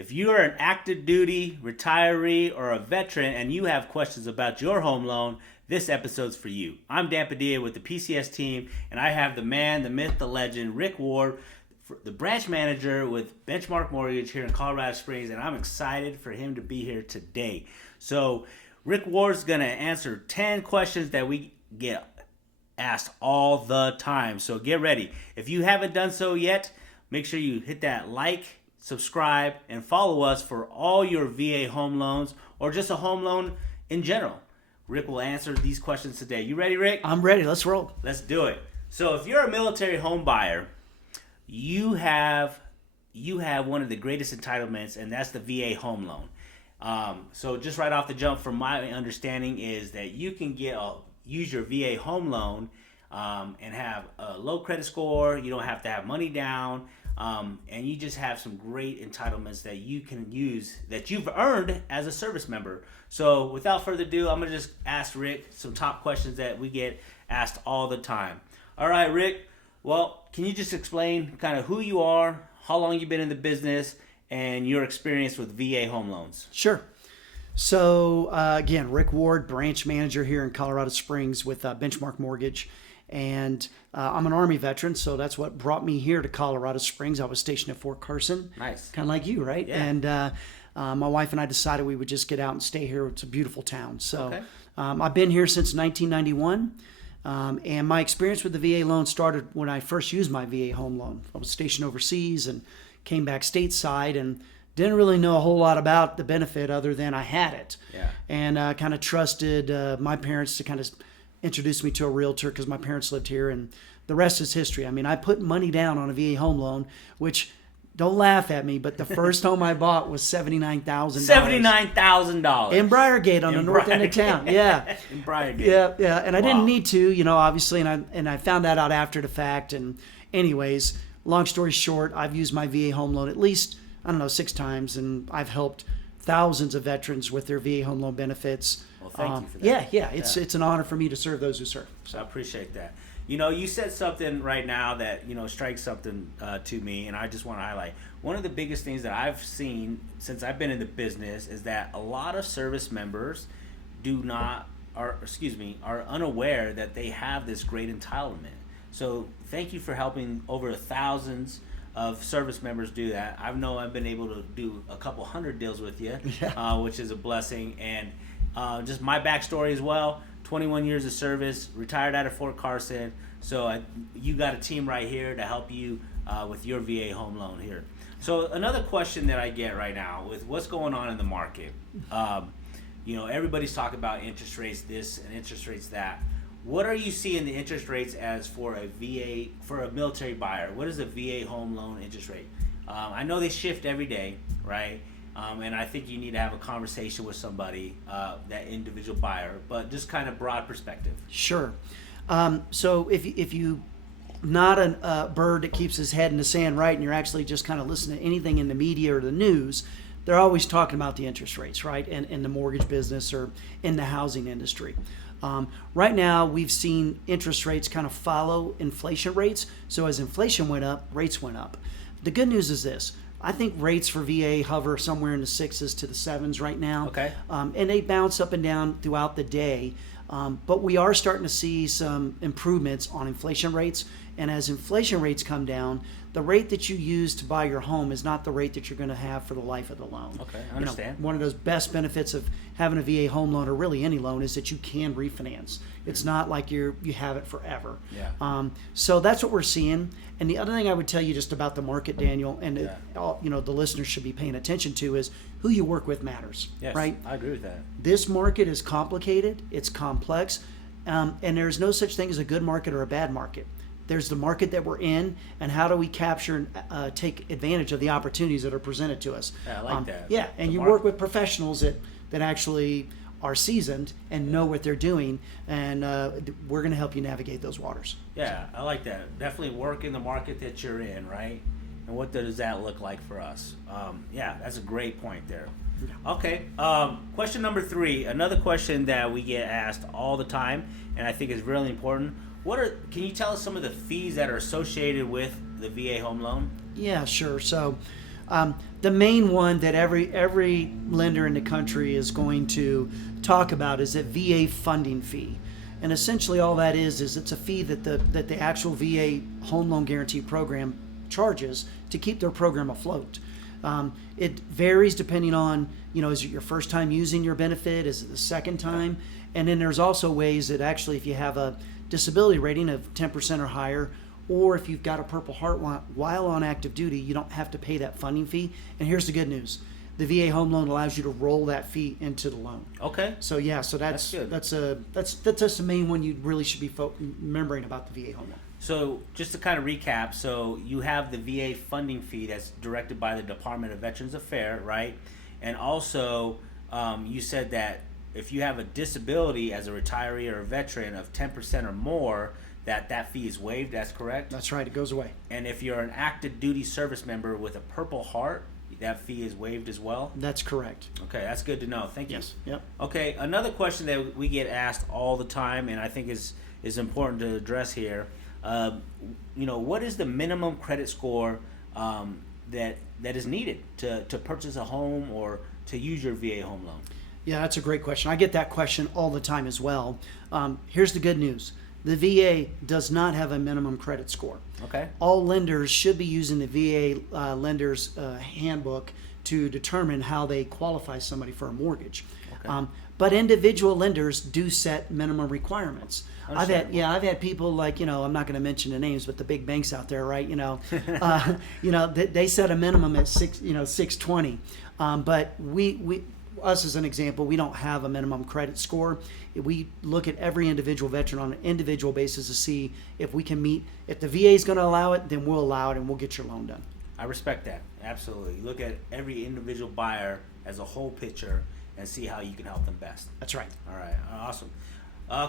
If you are an active duty, retiree, or a veteran and you have questions about your home loan, this episode's for you. I'm Dan Padilla with the PCS team, and I have the man, the myth, the legend, Rick Ward, the branch manager with Benchmark Mortgage here in Colorado Springs, and I'm excited for him to be here today. So Rick Ward's going to answer 10 questions that we get asked all the time. So get ready. If you haven't done so yet, make sure you hit that like, subscribe, and follow us for all your VA home loans or just a home loan in general. Rick will answer these questions today. You ready, Rick? I'm ready. Let's roll. Let's do it. So if you're a military home buyer, you have one of the greatest entitlements, and that's the VA home loan. So just right off the jump, from my understanding, is that you can use your VA home loan and have a low credit score. You don't have to have money down, and you just have some great entitlements that you can use that you've earned as a service member. So without further ado, I'm going to just ask Rick some top questions that we get asked all the time. All right, Rick. Well, can you just explain kind of who you are, how long you've been in the business, and your experience with VA home loans? Sure. So, again, Rick Ward, branch manager here in Colorado Springs with Benchmark Mortgage. And I'm an Army veteran, so that's what brought me here to Colorado Springs. I was stationed at Fort Carson. Nice. Kind of like you, right? Yeah. And my wife and I decided we would just get out and stay here. It's a beautiful town. So Okay. I've been here since 1991. And my experience with the VA loan started when I first used my VA home loan. I was stationed overseas and came back stateside and didn't really know a whole lot about the benefit other than I had it. Yeah. And kind of trusted my parents to kind of introduce me to a realtor because my parents lived here, and the rest is history. I mean, I put money down on a VA home loan, which, don't laugh at me, but the first home I bought was $79,000. $79,000 in Briargate on the north end of town. Yeah. In Briargate. Yeah. And I Wow. didn't need to, obviously, and I found that out after the fact. And anyways, long story short, I've used my VA home loan at least, 6 times, and I've helped thousands of veterans with their VA home loan benefits. Well, thank you for that. Yeah. It's an honor for me to serve those who serve. So I appreciate that. You said something right now that, strikes something to me, and I just want to highlight. One of the biggest things that I've seen since I've been in the business is that a lot of service members are unaware that they have this great entitlement. So thank you for helping over thousands of service members do that. I know I've been able to do a couple hundred deals with you, which is a blessing. And just my backstory as well. 21 years of service, retired out of Fort Carson. So you got a team right here to help you with your VA home loan here. So another question that I get right now with what's going on in the market, everybody's talking about interest rates this and interest rates that. What are you seeing the interest rates as for a military buyer? What is a VA home loan interest rate? I know they shift every day, right? And I think you need to have a conversation with somebody, that individual buyer, but just kind of broad perspective. Sure. So if you not a bird that keeps his head in the sand, right, and you're actually just kind of listening to anything in the media or the news, they're always talking about the interest rates, right, in the mortgage business or in the housing industry. Right now, we've seen interest rates kind of follow inflation rates. So as inflation went up, rates went up. The good news is this. I think rates for VA hover somewhere in the 6s to the 7s right now. Okay. And they bounce up and down throughout the day. But we are starting to see some improvements on inflation rates. And as inflation rates come down, the rate that you use to buy your home is not the rate that you're going to have for the life of the loan. Okay, I understand. One of those best benefits of having a VA home loan, or really any loan, is that you can refinance. It's not like you have it forever. Yeah. So that's what we're seeing. And the other thing I would tell you just about the market, Daniel, and the listeners should be paying attention to, is who you work with matters. Yes, right? I agree with that. This market is complicated. It's complex. And there's no such thing as a good market or a bad market. There's the market that we're in, and how do we capture and take advantage of the opportunities that are presented to us. Yeah, I like that. Yeah, and you work with professionals that actually are seasoned and know what they're doing, and we're going to help you navigate those waters. Yeah, I like that. Definitely work in the market that you're in, right? And what does that look like for us? That's a great point there. Okay, question number 3, another question that we get asked all the time, and I think is really important. Can you tell us some of the fees that are associated with the VA home loan? Yeah, sure. So The main one that every lender in the country is going to talk about is a VA funding fee. And essentially all that is it's a fee that the actual VA home loan guarantee program charges to keep their program afloat. It varies depending on, is it your first time using your benefit? Is it the second time? And then there's also ways that actually if you have a disability rating of 10% or higher, or if you've got a Purple Heart while on active duty, you don't have to pay that funding fee. And here's the good news. The VA home loan allows you to roll that fee into the loan. Okay. So yeah, so that's good. that's the main one you really should be remembering about the VA home loan. So just to kind of recap, so you have the VA funding fee that's directed by the Department of Veterans Affairs, right? And also you said that if you have a disability as a retiree or a veteran of 10% or more, that fee is waived. That's correct? That's right. It goes away. And if you're an active duty service member with a Purple Heart, that fee is waived as well? That's correct. Okay, that's good to know. Thank you. Yes. Yep. Okay, another question that we get asked all the time, and I think is important to address here. What is the minimum credit score that is needed to purchase a home or to use your VA home loan? Yeah, that's a great question. I get that question all the time as well. Here's the good news. The VA does not have a minimum credit score. Okay. All lenders should be using the VA lender's handbook to determine how they qualify somebody for a mortgage. Okay. But individual lenders do set minimum requirements. I've had people like, I'm not going to mention the names, but the big banks out there, right? They set a minimum at 620. But us as an example, we don't have a minimum credit score. We look at every individual veteran on an individual basis to see if we can meet. If the VA is going to allow it, then we'll allow it and we'll get your loan done. I respect that. Absolutely. You look at every individual buyer as a whole picture and see how you can help them best. That's right. All right. Awesome.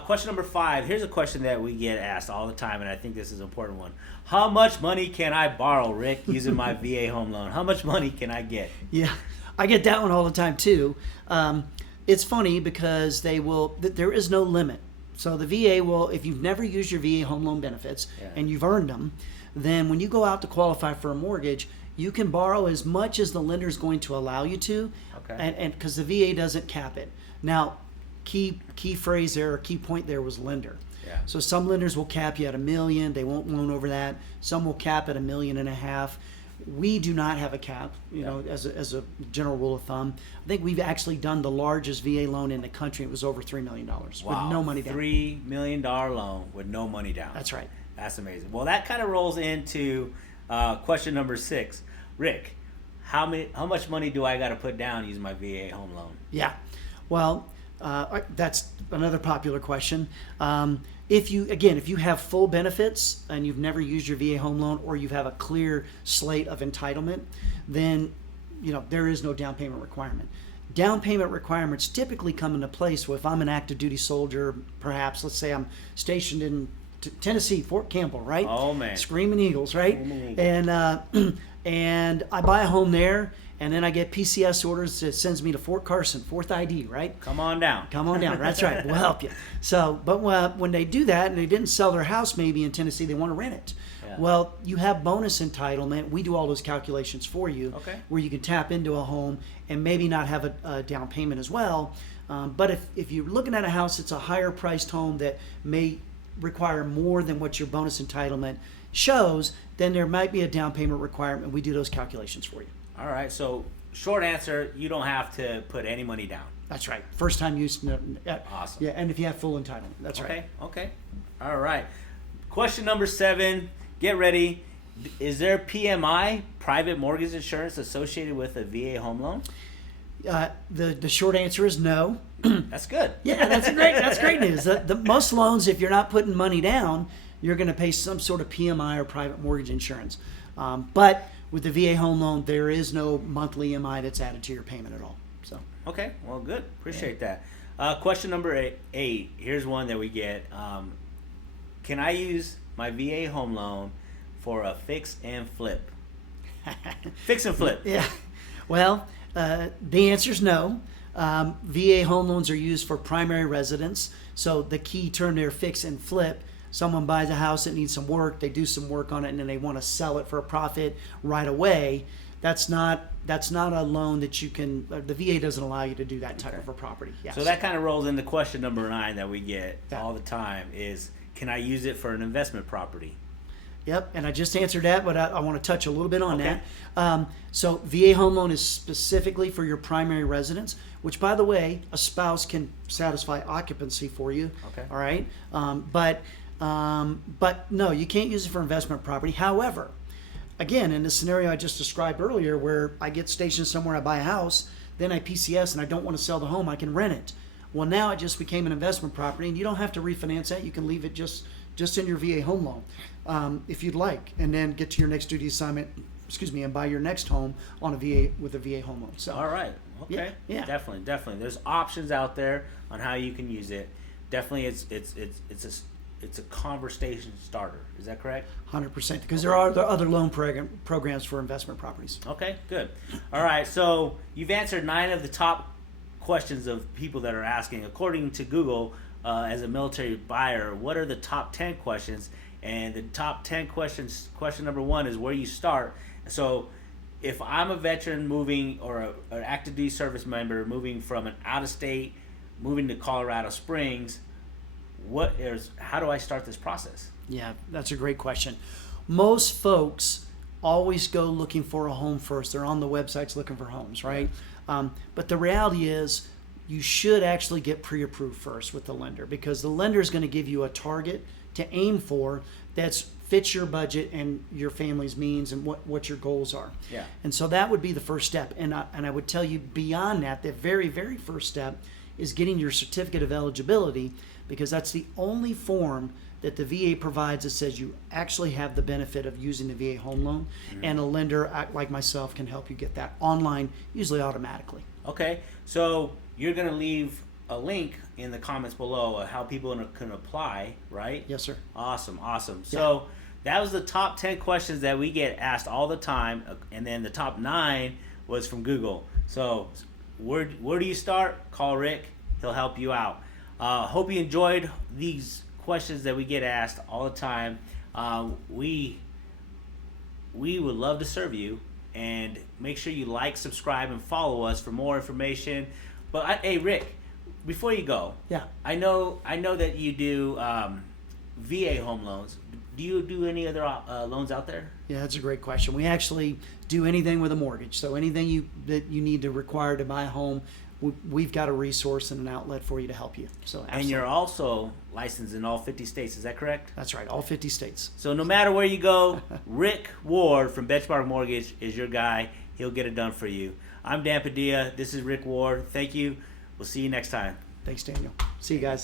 Question number 5. Here's a question that we get asked all the time, and I think this is an important one. How much money can I borrow, Rick, using my VA home loan? How much money can I get? Yeah, I get that one all the time too. It's funny because there is no limit. So the VA will, if you've never used your VA home loan benefits and you've earned them, then when you go out to qualify for a mortgage, you can borrow as much as the lender is going to allow you to, and because the VA doesn't cap it. Now, key phrase there or key point there was lender. Yeah. So some lenders will cap you at $1 million. They won't loan over that. Some will cap at $1.5 million. We do not have a cap, as a general rule of thumb. I think we've actually done the largest VA loan in the country. It was over $3 million with no money down. $3 million loan with no money down. That's right. That's amazing. Well, that kind of rolls into question number 6. Rick, how much money do I got to put down using my VA home loan? Yeah. Well, that's another popular question. If you have full benefits and you've never used your VA home loan, or you have a clear slate of entitlement, then there is no down payment requirement. Down payment requirements typically come into place if I'm an active duty soldier, perhaps, let's say I'm stationed in Tennessee, Fort Campbell, right? Oh man, Screaming Eagles, right? And I buy a home there, and then I get PCS orders that sends me to Fort Carson, 4th ID, right? Come on down. That's right. We'll help you. So, but when they do that and they didn't sell their house maybe in Tennessee, they want to rent it. Yeah. Well, you have bonus entitlement. We do all those calculations for you, where you can tap into a home and maybe not have a down payment as well. But if you're looking at a house that's a higher priced home that may require more than what your bonus entitlement shows, then there might be a down payment requirement. We do those calculations for you. All right. So short answer, you don't have to put any money down. That's right. First time use. Awesome. Yeah, and if you have full entitlement. That's right. Okay. All right. Question number 7. Get ready. Is there PMI, private mortgage insurance, associated with a VA home loan? The short answer is no. That's good. Yeah, that's great news. The most loans, if you're not putting money down, you're going to pay some sort of PMI or private mortgage insurance. But with the VA home loan, there is no monthly EMI that's added to your payment at all. So. Okay, well, good. Appreciate that. Question number 8. Here's one that we get. Can I use my VA home loan for a fix and flip? Fix and flip. Yeah. Well, the answer is no. VA home loans are used for primary residence. So the key term there, fix and flip. Someone buys a house that needs some work, they do some work on it, and then they want to sell it for a profit right away. That's not a loan that you can. The VA doesn't allow you to do that type of a property. Yes. So that kind of rolls into question number 9 that we get all the time is, can I use it for an investment property? Yep, and I just answered that, but I want to touch a little bit on that. So VA home loan is specifically for your primary residence, which, by the way, a spouse can satisfy occupancy for you. Okay. All right, but no, you can't use it for investment property. However, again, in the scenario I just described earlier, where I get stationed somewhere, I buy a house, then I PCS and I don't want to sell the home, I can rent it. Well, now it just became an investment property, and you don't have to refinance that. You can leave it just in your VA home loan, if you'd like, and then get to your next duty assignment, and buy your next home on a VA with a VA home loan. So, all right, okay, yeah. Definitely. There's options out there on how you can use it. Definitely, it's a conversation starter. Is that correct? 100%, because there are other loan programs for investment properties. Okay, good. All right, so you've answered 9 of the top questions of people that are asking. According to Google, as a military buyer, what are the top 10 questions? And the top 10 questions, question number 1 is where you start. So if I'm a veteran moving, or an active duty service member moving from an out of state, moving to Colorado Springs, how do I start this process? Yeah, that's a great question. Most folks always go looking for a home first. They're on the websites looking for homes, right? But the reality is, you should actually get pre-approved first with the lender, because the lender is going to give you a target to aim for that fits your budget and your family's means and what your goals are. Yeah. And so that would be the first step. And I would tell you, beyond that, the very, very first step is getting your certificate of eligibility, because that's the only form that the VA provides that says you actually have the benefit of using the VA home loan. Mm-hmm. And a lender like myself can help you get that online, usually automatically. Okay, so you're going to leave a link in the comments below of how people can apply, right? Yes, sir. Awesome. So that was the top 10 questions that we get asked all the time, and then the top 9 was from Google. So where do you start? Call Rick. He'll help you out. Hope you enjoyed these questions that we get asked all the time. We would love to serve you, and make sure you like, subscribe, and follow us for more information. But hey, Rick, before you go, I know that you do VA home loans. Do you do any other loans out there? Yeah, that's a great question. We actually do anything with a mortgage. So anything that you need to require to buy a home, we've got a resource and an outlet for you to help you. So absolutely. And you're also licensed in all 50 states. Is that correct? That's right, all 50 states. So no matter where you go, Rick Ward from Benchmark Mortgage is your guy. He'll get it done for you. I'm Dan Padilla. This is Rick Ward. Thank you. We'll see you next time. Thanks, Daniel. See you guys.